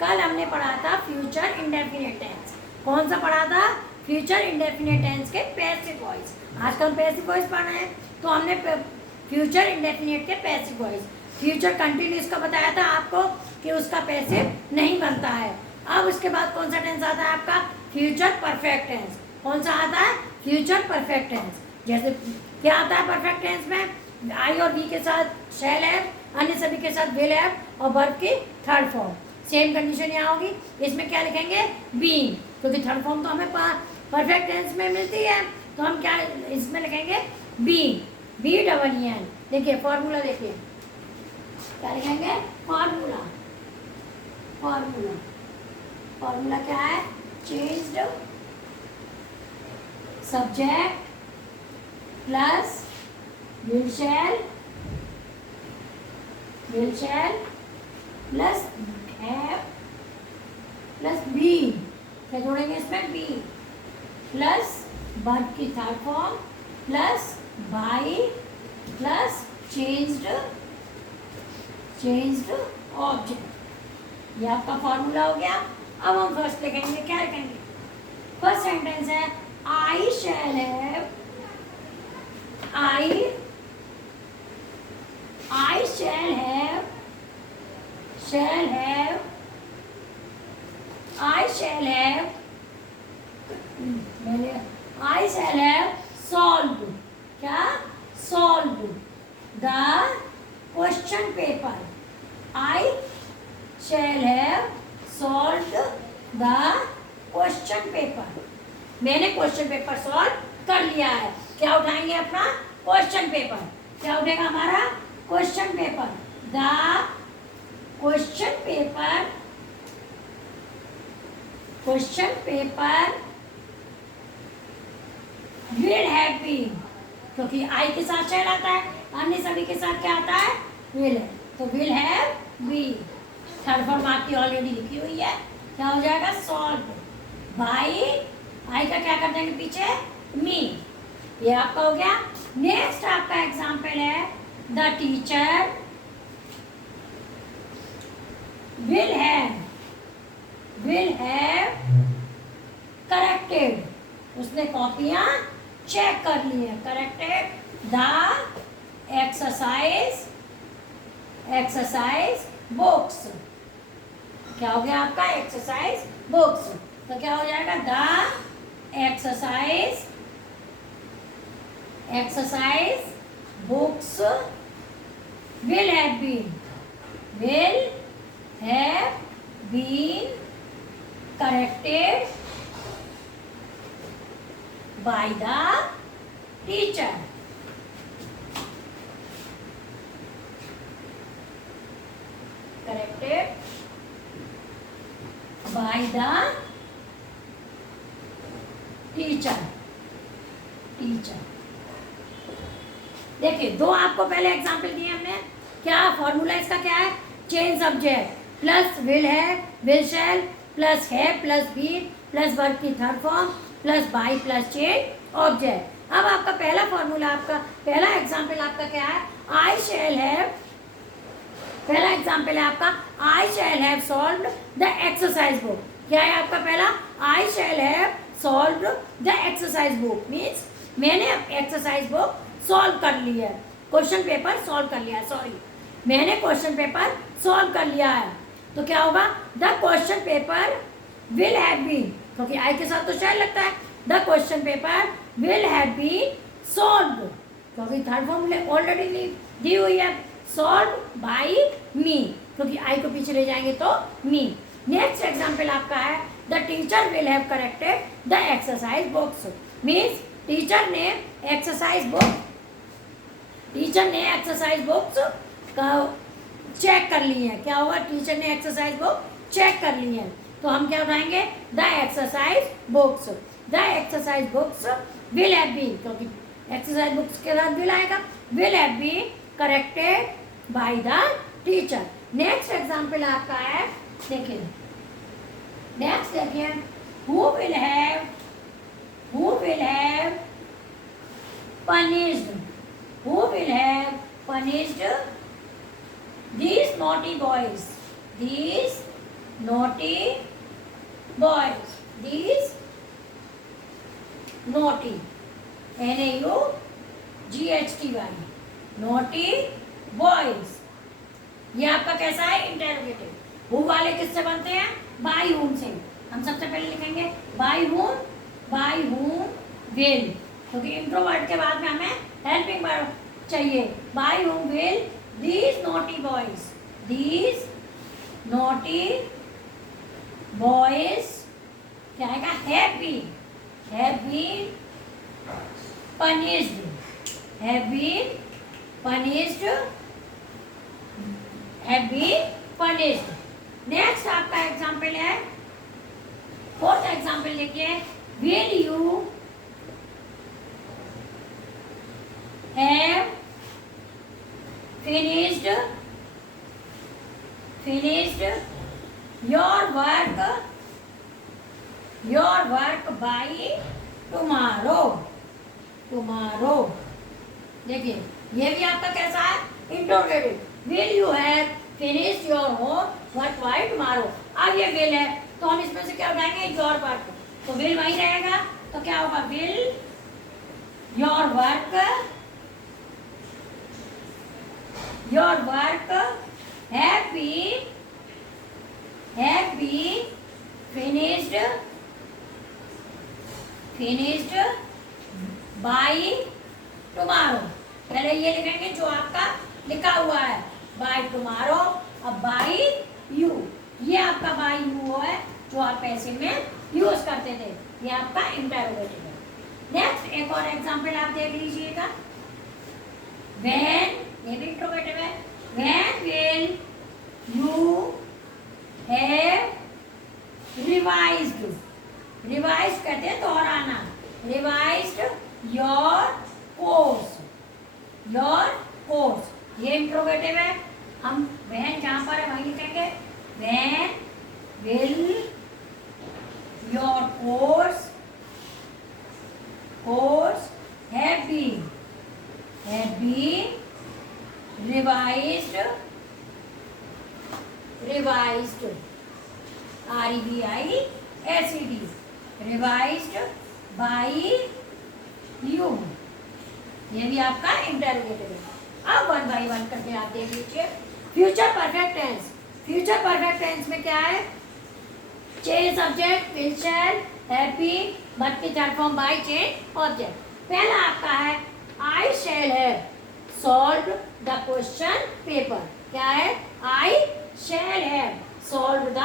कल हमने पढ़ा था फ्यूचर इंडेफिनिट टेंस। कौन सा पढ़ा था? फ्यूचर इंडेफिनिट टेंस के पैसिव वॉइस। आज कल पैसिव वॉइस पढ़ना है तो हमने फ्यूचर इंडेफिनिट के पैसिव वॉइस। फ्यूचर कंटिन्यूस का बताया था आपको कि उसका पैसिव नहीं बनता है। अब उसके बाद कौन सा टेंस आता है आपका? Future perfect tense. कौन सा आता है? Future perfect tense. जैसे क्या आता है परफेक्ट टेंस में? आई और वी के साथ शैल हैव, अन्य सभी के साथ विल हैव और वर्ब की थर्ड फॉर्म। सेम कंडीशन यहाँ होगी। इसमें क्या लिखेंगे? बीइंग, क्योंकि थर्ड फॉर्म तो हमें परफेक्ट टेंस में मिलती है, तो हम क्या इसमें लिखेंगे? Being, BEEN। देखिए फॉर्मूला, देखिए क्या लिखेंगे? फॉर्मूला। फॉर्मूला फॉर्मूला क्या है? Changed subject plus will shall plus have plus be. क्या जोड़ेंगे इसमें? बी प्लस वर्ब की third form plus by plus changed object. ये आपका फॉर्मूला हो गया। अब हम फर्स्ट लिखेंगे। क्या लिखेंगे? फर्स्ट सेंटेंस है I shall have, I shall have solved, क्या? solved the question paper. I shall have solved the question paper. मैंने क्वेश्चन पेपर सॉल्व कर लिया है। क्या उठाएंगे? अपना क्वेश्चन पेपर। क्या उठेगा हमारा? Question paper. The question paper will have been, क्योंकि आई के साथ शैल आता है, अन्य सभी के साथ क्या आता है? विल है, तो will have been. Third form आपकी ऑलरेडी लिखी हुई है। क्या हो जाएगा? सॉल्व बाई, आई का क्या कर देंगे पीछे? मी। ये आपका हो गया। नेक्स्ट आपका एग्जाम्पल है the teacher will have corrected, उसने कॉपियां चेक कर ली है। Corrected the exercise books. क्या हो गया आपका? Exercise books. तो क्या हो जाएगा? The exercise books will have been corrected by the teacher. Corrected by the teacher. देखिए दो आपको पहले एग्जाम्पल दिए हमने। क्या फॉर्मूला इसका क्या है? Change subject plus will have, will shall plus have plus be plus verb की third form plus by plus change object. अब आपका पहला फॉर्मूला, आपका पहला एग्जाम्पल आपका क्या है? I shall have. पहला एग्जाम्पल है आपका I shall have solved the exercise book. क्या है आपका पहला? I shall have solved the exercise book. Means मैंने एक्सरसाइज बुक सॉल्व कर ली है, क्वेश्चन पेपर सॉल्व कर लिया है। सॉरी, मैंने क्वेश्चन पेपर सॉल्व कर लिया है। तो क्या होगा? The question paper will have been, क्योंकि आई के साथ तो शैल लगता है। The question paper will have been solved, क्योंकि थर्ड फॉर्म ऑलरेडी दी हुई है। सॉल्व बाई मी, क्योंकि आई को पीछे ले जाएंगे तो मी। नेक्स्ट एग्जाम्पल आपका है the teacher will have corrected the exercise books. Means teacher ने एक्सरसाइज बुक्स का चेक कर ली है। क्या होगा? टीचर ने एक्सरसाइज बुक चेक कर ली है, तो हम क्या उठाएंगे? The exercise books will have been, क्योंकि एक्सरसाइज बुक्स के साथ विल आएगा। Will have been corrected by the teacher. Next example आपका है, देखिए नेक्स्ट देखिए who will have punished these naughty boys naughty boys. These naughty, naughty, naughty boys. ये आपका कैसा है? इंटेरोगेटिव. हु वाले किससे बनते हैं? बाय whom से. हम सबसे पहले लिखेंगे बाय whom will, क्योंकि इंट्रोवर्ट के बाद में हमें हेल्पिंग वर्ब चाहिए. By whom will these naughty boys क्या आएगा? have been punished. नेक्स्ट आपका एग्जाम्पल है, फोर्थ एग्जाम्पल देखिए. Will you have finished your work by tomorrow. देखिए ये भी आपका कैसा है? Interrogative. Will you have finished your work by tomorrow. अब ये विल है तो हम इसमें से क्या उठाएंगे? Your work. तो विल वही रहेगा, तो क्या होगा? Will your work have been finished by tomorrow. पहले ये लिखेंगे जो आपका लिखा हुआ है बाय टुमारो. अब बाय यू, ये आपका बाय यू है जो आप पैसे में यूज करते थे. ये आपका इंटेरोगेटिव है. नेक्स्ट एक और एग्जांपल आप देख लीजिएगा. व्हेन, ये भी इंट्रोगेटिव है. When will you have revised कहते हैं दोहराना. Revised your course. ये इंट्रोगेटिव है. हम व्हेन जहां पर है वहीं लिखेंगे. When will your course have been revised revised by you. ये भी आपका इंटेरोगेटिव है. अब वन बाय वन करके आप देख लीजिए. फ्यूचर परफेक्ट टेंस में क्या है? Change subject, will shall, have been, but की third form by change object. पहला आपका है I shall have solved the question paper. क्या है? I shall have solved the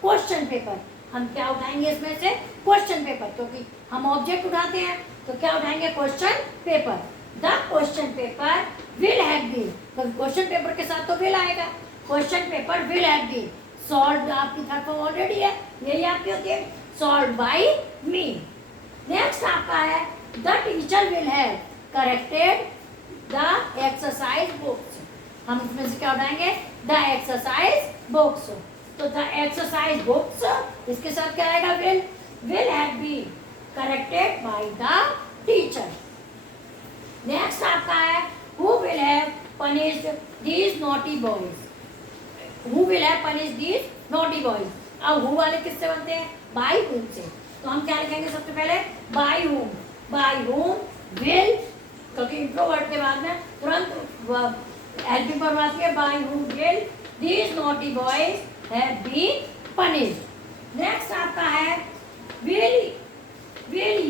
question paper. हम क्या उठाएंगे इसमें से? क्वेश्चन पेपर, क्योंकि हम ऑब्जेक्ट उठाते हैं तो क्या उठाएंगे? Question paper. The question paper will have been, तो क्वेश्चन पेपर के साथ तो विल आएगा. Question paper will have been solved, आपकी थर्ड फॉर्म ऑलरेडी है, यही आपकी होती है. सॉल्व्ड बाय मी. नेक्स्ट आपका है the teacher will have corrected the exercise books. हम इसमें से क्या उठाएंगे? The exercise books. तो द एक्सरसाइज बुक्स इसके साथ क्या आएगा? Will have been corrected by the teacher. Next आपका है who will have punished these naughty boys. अब हु वाले किससे बनते हैं? बाय whom से. तो हम क्या लिखेंगे? सबसे पहले बाय whom विल, क्योंकि इंट्रोवर्ट के बाद में तुरंत हेल्पिंग वर्ब आती है. By whom will these naughty boys have been punished. Next आपका है will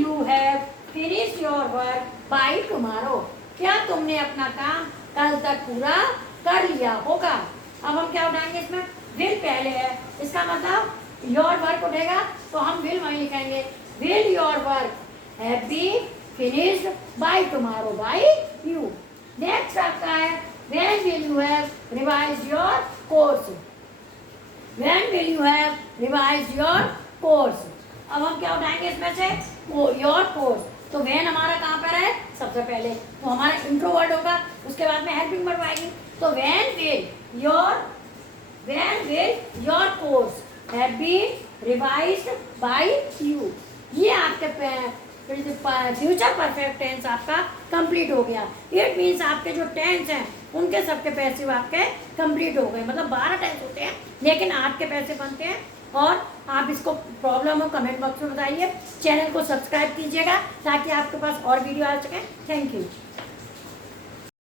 you have finished your work by tomorrow. क्या तुमने अपना काम कल तक पूरा कर लिया होगा? अब हम क्या उठाएंगे इसमें? विल पहले है, इसका मतलब योर वर्क उठेगा तो हम विल वहीं लिखेंगे. Will your work have been finished by tomorrow by you. Next आपका है when will you have revised your course. अब हम क्या उठाएंगे इसमें से? Your course. तो व्हेन हमारा कहाँ पर है? सबसे पहले तो हमारा इंट्रोवर्ट होगा, उसके बाद में हेल्पिंग वर्ब आएगी. तो when will your course have been revised by you. ये आपके फ्यूचर परफेक्ट टेंस आपका कंप्लीट हो गया। इट मीन्स आपके जो टेंस हैं उनके सबके पैसिव आपके कंप्लीट हो गए। मतलब 12 टेंस होते हैं लेकिन 8 के पैसे बनते हैं। और आप इसको प्रॉब्लम हो कमेंट बॉक्स में बताइए। चैनल को सब्सक्राइब कीजिएगा ताकि आपके पास और वीडियो आ सके। Thank you.